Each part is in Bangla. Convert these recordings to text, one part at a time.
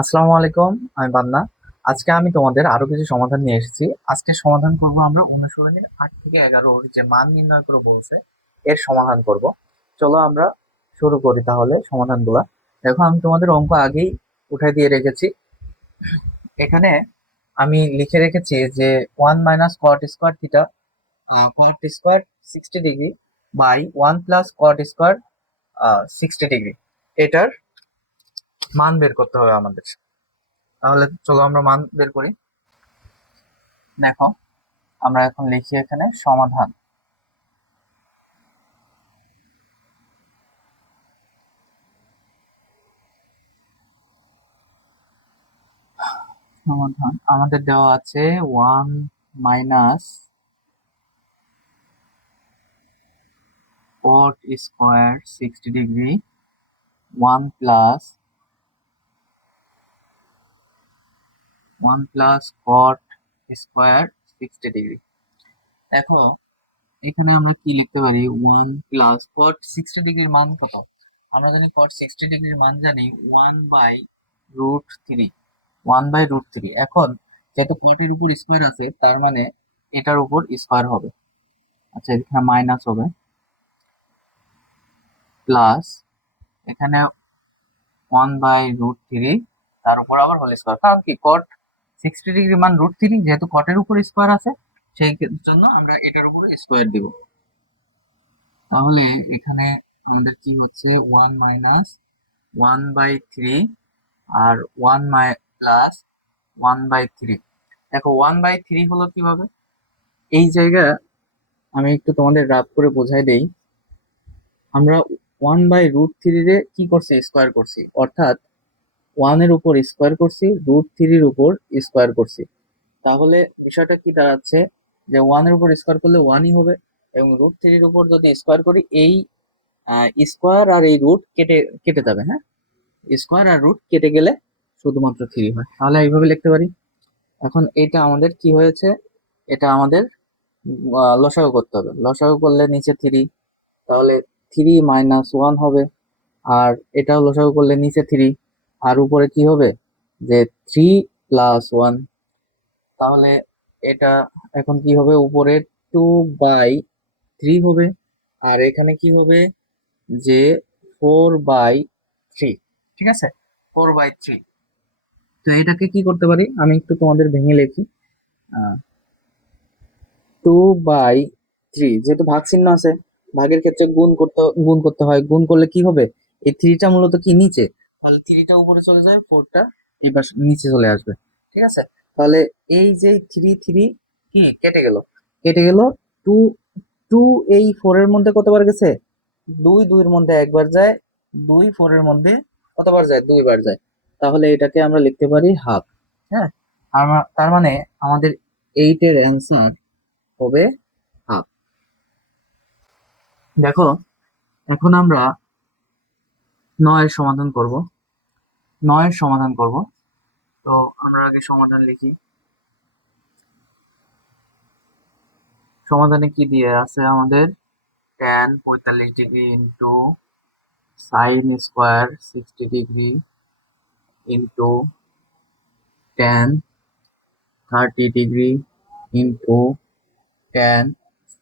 আসসালামু আলাইকুম। আমি বান্না। আজকে আমি তোমাদের আরো কিছু সমাধান নিয়ে এসেছি। আজকে সমাধান করব আমরা অনুশীলনীর ৮ থেকে ১১ যে মান নির্ণয় করে বলছে এর সমাধান করব। চলো আমরা শুরু করি তাহলে সমাধানগুলা। দেখো, আমি তোমাদের অঙ্ক আগেই উঠাই দিয়ে রেখেছি। এখানে আমি লিখে রেখেছি যে 1 - cot² theta, cot² 60 degree by 1 + cot² 60 degree, এটার মান বের করতে হবে আমাদের। তাহলে চলো আমরা মান বের করি। দেখো, আমরা এখন লিখি এখানে সমাধান। সমাধান আমাদের দেওয়া আছে 1 - cot² 60 ডিগ্রি 1 + 1 + cot² 60 ডিগ্রি। দেখো, এখানে আমরা কি লিখতে পারি? 1 + cot 60 ডিগ্রির মান কত? আমরা জানি cot 60 ডিগ্রির মান জানি 1/√3। 1/√3। এখন যেহেতু কটের উপর স্কোয়ার আছে, তার মানে এটার উপর স্কোয়ার হবে। আচ্ছা, এখানে মাইনাস হবে, প্লাস এখানে 1/√3, তার উপর আবার হোল স্কোয়ার। কারণ কি, কট 60 ডিগ্রি মান √3, যেহেতু কটের উপর স্কোয়ার আছে সেই জন্য আমরা এটার উপর স্কোয়ার দিব। তাহলে এখানে আমাদের কি হচ্ছে? 1 - 1/3 আর 1 + 1/3। দেখো, 1/3 হলো কিভাবে? এই জায়গা আমি একটু তোমাদের রাফ করে বোঝাই দেই। আমরা 1/√3 রে কি করছি? স্কোয়ার করছি, অর্থাৎ 1 এর উপর স্কোয়ার করছি, √3 উপর স্কোয়ার করছি। তাহলে বিষয়টা কি দাঁড়াচ্ছে? যে 1 এর উপর স্কোয়ার করলে 1ই হবে, এবং √3 উপর যদি স্কোয়ার করি, এই স্কোয়ার আর এই রুট কেটে কেটে যাবে। হ্যাঁ, স্কোয়ার আর রুট কেটে গেলে শুধুমাত্র 3 হয়। তাহলে এইভাবে লিখতে পারি। এখন এটা আমাদের কি হয়েছে? এটা আমাদের লসাগু করতে হবে। লসাগু করলে নিচে 3, তাহলে 3 - 1 হবে। আর এটাও লসাগু করলে নিচে 3, আর উপরে কি হবে? যে 3 + 1। তাহলে এটা এখন কি হবে? উপরে 2/3 হবে, আর এখানে কি হবে? যে 4/3। ঠিক আছে, 4/3। তো এটাকে কি করতে পারি? আমি একটু তোমাদের ভেঙে লিখি। 2/3, যেহেতু ভাগ চিহ্ন আছে, ভাগের ক্ষেত্রে গুণ করতে হয়। গুণ করলে কি হবে? এই 3টা মূলত কি নিচে, তাহলে 3টা উপরে চলে যায়, 4টা এই পাশে নিচে চলে আসবে। ঠিক আছে, তাহলে এই যে 3 কি কেটে গেল, কেটে গেল। টু টু এই 4-এর মধ্যে কতবার গেছে? 2 মধ্যে একবার যায়। 4-এর মধ্যে কতবার যায়? 2বার যায়। তাহলে এটাকে আমরা লিখতে পারি হাফ। হ্যাঁ, তার মানে আমাদের 8-এর অ্যান্সার হবে হাফ। দেখো, এখন আমরা 9-এর সমাধান করব। 9-এর সমাধান করব। তো আমরা আগে সমাধান লিখি। সমাধানে কি দিয়ে আছে আমাদের? tan 45 degree into sin² 60 degree into tan 30 degree into tan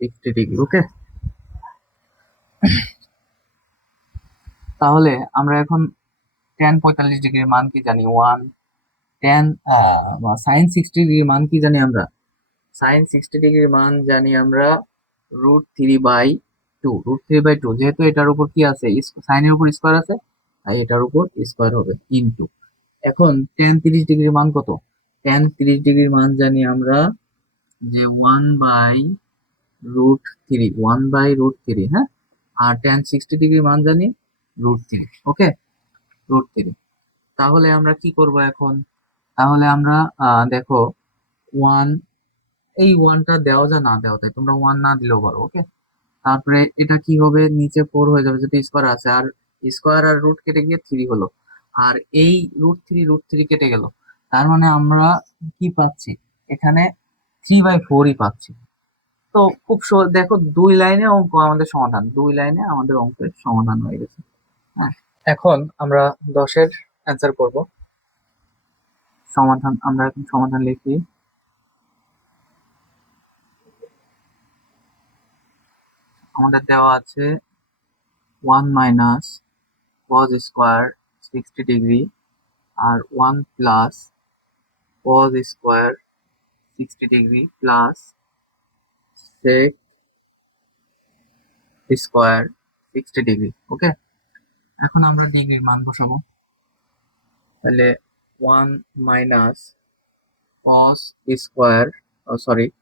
60 degree. Okay, তাহলে আমরা এখন tan 45 ডিগ্রির মান কি জানি? 1। tan sin 60 ডিগ্রির মান কি জানি আমরা? সাইন 60 ডিগ্রির মান জানি আমরা √3/2। √3/2, যেহেতু এটার উপর কি আছে? সাইনের উপর স্কোয়ার আছে, তাই এটার উপর স্কোয়ার হবে ইনটু। এখন tan 30 ডিগ্রির মান কত? tan 30 ডিগ্রির মান জানি আমরা যে 1/√3, 1/√3। হ্যাঁ, আর tan 60 ডিগ্রির মান জানি √3। ওকে, √3। তাহলে আমরা কি করব এখন? তাহলে আমরা দেখো, 1, এই 1টা দেওয়া যা না দেওয়া, তাই তোমরা 1 না দিলেও পারো। ওকে, তারপরে এটা কি হবে? নিচে 4 হয়ে যাবে, যেহেতু স্কোয়ার আছে, আর স্কোয়ার আর রুট কেটে গিয়ে 3 হলো, আর এই √3 কেটে গেল। তার মানে আমরা কি পাচ্ছি? এখানে 3/4ই পাচ্ছি। তো খুব দেখো, 2 লাইনে অঙ্ক আমাদের সমাধান, 2 লাইনে আমাদের অঙ্কের সমাধান হয়ে গেছে। হ্যাঁ, এখন আমরা 10-এর অ্যান্সার করব। সমাধান আমরা এখন সমাধান লিখি। আমাদের দেওয়া আছে 1 মাইনাস cos স্কোয়ার 60 ডিগ্রি আর 1 plus cos square 60 degree plus sec square 60 degree. Okay, এখন আমরা ডিগ্রির মান বসাবো। তাহলে 1 minus cos square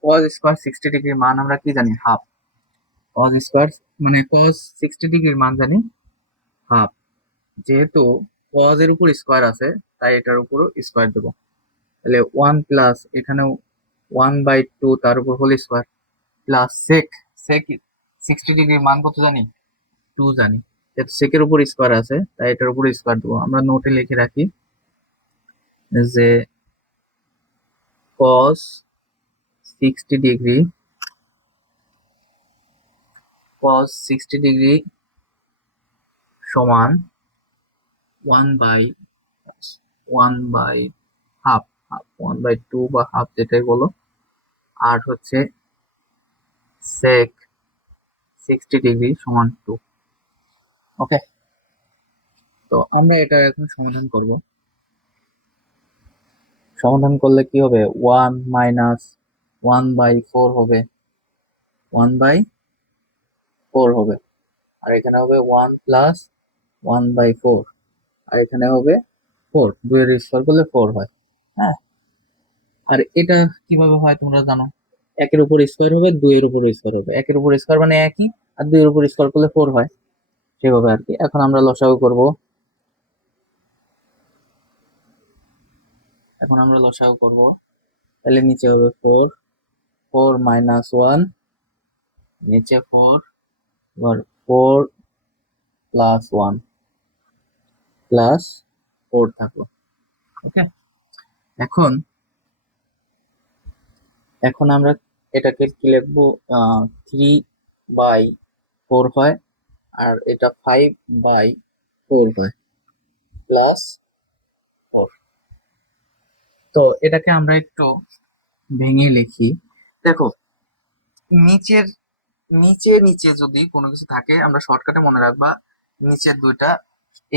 cos square 60 ডিগ্রির মান আমরা কি জানি, হাফ। cos স্কোয়ার মানে cos 60 ডিগ্রির মান জানি হাফ। যেহেতু cos এর উপর স্কোয়ার আছে তাই এটার উপরও স্কোয়ার দেবো। তাহলে 1 প্লাস এখানেও 1/2 তার উপর whole square plus sec sec 60 ডিগ্রির মান কত জানি, 2 জানি। যেহেতু সেকের উপর স্কোয়ার আছে তাই এটার উপর স্কোয়ার দেবো। আমরা নোটে লিখে রাখি যে cos 60 ডিগ্রি সমান 1/2 বা হাফ যেটাই বলো, আর হচ্ছে sec 60 ডিগ্রি সমান 2। ওকে, তো আমরা এটা এখন সমাধান করব। সমাধান করলে কি হবে, 1 মাইনাস 1/4 হবে, 1/4 হবে। আর এখানে হবে 1 প্লাস 1/4, আর এখানে হবে 4। 2 এর স্কোয়ার করলে 4 হয়। হ্যাঁ, আর এটা কিভাবে হয় তোমরা জানো, একের উপর স্কোয়ার হবে, 2 এর উপর স্কোয়ার হবে। একের উপর স্কোয়ার মানে একই, আর 2 এর উপর স্কোয়ার করলে 4 হয়, সেভাবে আর কি। এখন আমরা লসাগু করব। তাহলে নিচে হবে 4, 4 মাইনাস 1, নিচে 4, এবার 4 প্লাস 1 প্লাস 4 থাকলো। ওকে, এখন এখন আমরা এটাকে কি লিখবো, 3/4 হয়, আর এটা 5/4 হয় প্লাস 4। তো এটাকে আমরা একটু ভেঙে লিখি। দেখো, নিচের নিচে নিচে যদি কোনো কিছু থাকে আমরা শর্টকাটে মনে রাখবা, নিচের দুইটা,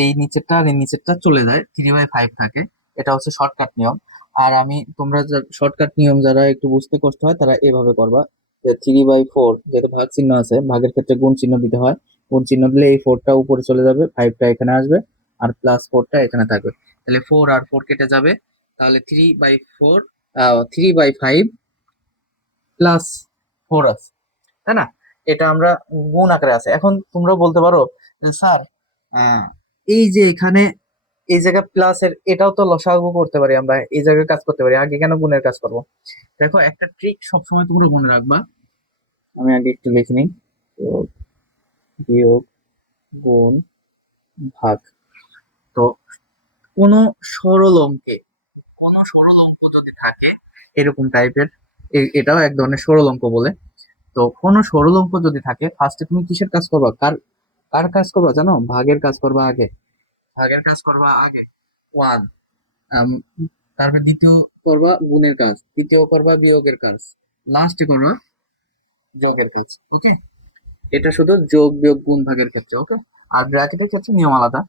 এই নিচেরটা আর এই নিচেরটা চলে যায়, 3/5 থাকে। এটা হচ্ছে শর্টকাট নিয়ম। আর আমি তোমরা শর্টকাট নিয়ম যারা একটু বুঝতে কষ্ট হয় তারা এভাবে করবা, যে 3/4 যেহেতু ভাগ চিহ্ন আছে, ভাগের ক্ষেত্রে গুণ চিহ্ন দিতে হয়। গুণ চিহ্ন দিলে এই 4টা উপরে চলে যাবে, 5টা এখানে আসবে, আর প্লাস 4টা এখানে থাকবে। তাহলে 4 আর 4 কেটে যাবে, তাহলে 3/5 প্লাস 4 আছে, তাই না? এটা আমরা গুণ আকারে আছে। এখন তোমরা বলতে পারো যে স্যার, আহ, এই যে এখানে এই জায়গায় প্লাস এর এটাও তো লসাগু করতে পারি, আমরা এই জায়গায় কাজ করতে পারি, আগে কেন গুণের কাজ করব? দেখো, একটা ট্রিক সবসময় তোমরা মনে রাখবা। আমি আগে একটু লিখে নিই। যোগ, বিয়োগ, গুণ, ভাগ। তো কোনো সরল অঙ্কে কোনো সরল অঙ্ক যদি থাকে এরকম টাইপের, এটাও এক ধরনের সরল অঙ্ক বলে। তো কোনো সরল অঙ্ক যদি থাকে, ফার্স্টে তুমি কিসের কাজ করবা, কার কার কাজ করবা জানো, ভাগের কাজ করবা আগে। ভাগের কাজ করবা আগে, 1, তারপর দ্বিতীয় করবা গুণের কাজ, তৃতীয় করবা বিয়োগের কাজ, লাস্টে করবা যোগের কাজ। ওকে, এটা শুধু যোগ বিয়োগ গুণ ভাগের ক্ষেত্রে। ওকে, আর ব্র্যাকেটের ক্ষেত্রে নিয়ম আলাদা।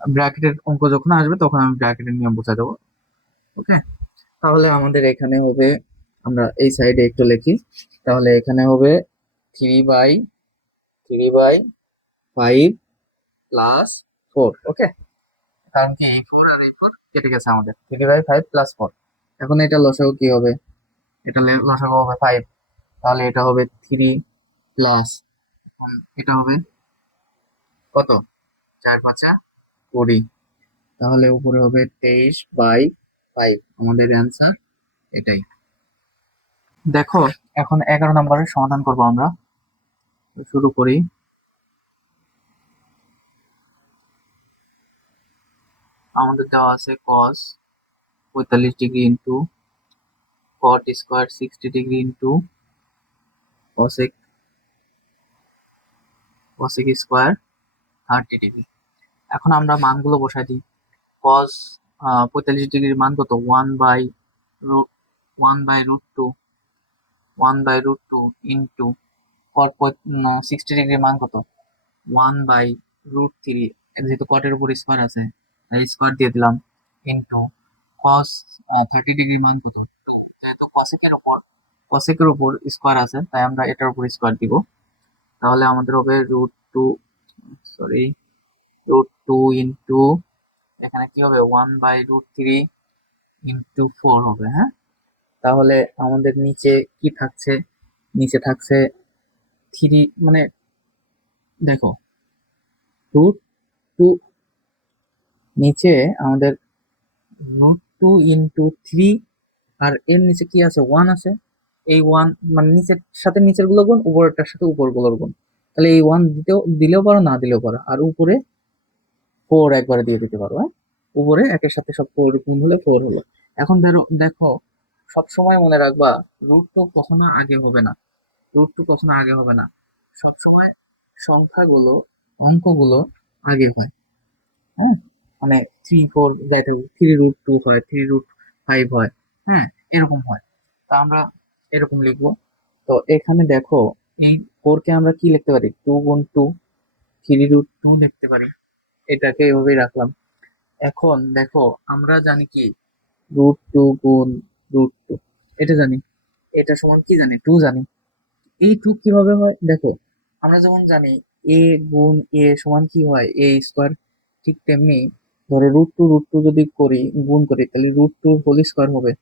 ব্র্যাকেটের অঙ্ক যখন আসবে তখন আমি ব্র্যাকেটের নিয়ম বোঝা দেবো। ওকে, তাহলে আমাদের এখানে হবে, আমরা এই সাইডে একটু লিখি, তাহলে এখানে হবে 3/5 প্লাস 4। ওকে, কারণ কি এই 4 আর এই 4 কেটে গেছে, আমাদের 3/5 প্লাস 4। এখন এটা লসাগু কি হবে, এটা লসাগু হবে 5, তাহলে এটা হবে 3 প্লাস, এটা হবে কত, 4 5 20, তাহলে উপরে হবে 23/5। আমাদের অ্যান্সার এটাই। দেখো, এখন 11 নম্বরের সমাধান করব আমরা। তো শুরু করি। আমাদের দেওয়া আছে cos 45 degree into cot square 60 degree into cosec square 30 degree. এখন আমরা মানগুলো বসাই দিই। cos 45 ডিগ্রির মান কত? রুট 1/√2, 1/√2 ইন্টু 60 ডিগ্রির মান কত? 1/√3, যেহেতু কটের উপর স্কোয়ার আছে তাই স্কোয়ার দিয়ে দিলাম, ইন্টু কস 30 ডিগ্রির মান কত? 2, যেহেতু কসেকের উপর স্কোয়ার আছে তাই আমরা এটার উপর স্কোয়ার দিব। তাহলে আমাদের হবে √2 ইন্টু এখানে কি হবে 1/√3 ইন্টু 4 হবে। হ্যাঁ, তাহলে আমাদের নিচে কি থাকছে? নিচে থাকছে 3, মানে দেখো √2, নিচে আমাদের √2 ইন্টু 3, আর এর নিচে কি আছে? 1 আছে। এই 1 মানে নিচের সাথে নিচের গুলো গুণ, উপরেরটার সাথে উপর গুলোর গুণ। তাহলে এই 1 দিলেও পারো, না দিলেও পারো। আর উপরে 4 একবারে দিয়ে দিতে পারো। হ্যাঁ, উপরে একের সাথে সব 4 গুণ হলে 4 হলো। এখন দেখো সবসময় মনে রাখবা √2 কখনো আগে হবে না। √2 কখনো আগে হবে না। সবসময় সংখ্যাগুলো, অঙ্কগুলো আগে হয়। হ্যাঁ, মানে 3 4 যাই থাকুক, 3√2 হয়, 3√5 হয়। হ্যাঁ, এরকম হয়। তা আমরা এরকম লিখবো। তো এখানে দেখো এই 4 কে আমরা কি লিখতে পারি? 2 গুণ 2, 3√2 লিখতে পারি। এটাকে এভাবেই রাখলাম। এখন দেখো আমরা জানি কি √2 গুণ √2, এটা জানি। এটা সমান কি জানি? 2 জানি। এই 2 কিভাবে হয় দেখো, আমরা যেমন জানি এ গুণ এ সমান কি হয়? এ স্কোয়ার। ঠিক তেমনি ধরো √2 যদি করি, গুণ করি, তাহলে √2 হোল স্কোয়ার হবে।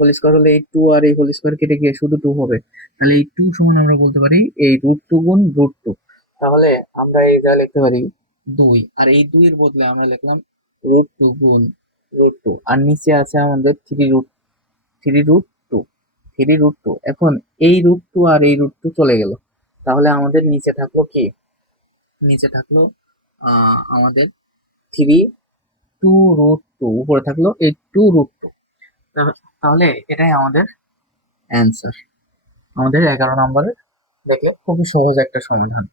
হোল স্কোয়ার হলে এই 2 আর এই হোল স্কোয়ার কেটে গিয়ে শুধু 2 হবে। তাহলে এই 2 সমান আমরা বলতে পারি এই √2 গুণ √2। তাহলে আমরা এই যা লিখতে পারি 2, আর এই 2 এর বদলে আমরা লিখলাম √2 গুণ √2, আর নিচে আছে আমাদের 3√2, 3√2। এখন এই √2 আর এই √2 চলে গেল। তাহলে আমাদের নিচে থাকলো কি? নিচে থাকলো আমাদের 2√2, উপরে থাকলো এই 2√2। তাহলে এটাই আমাদের অ্যান্সার, আমাদের 11 নম্বরের। দেখলে খুবই সহজ একটা সমাধান।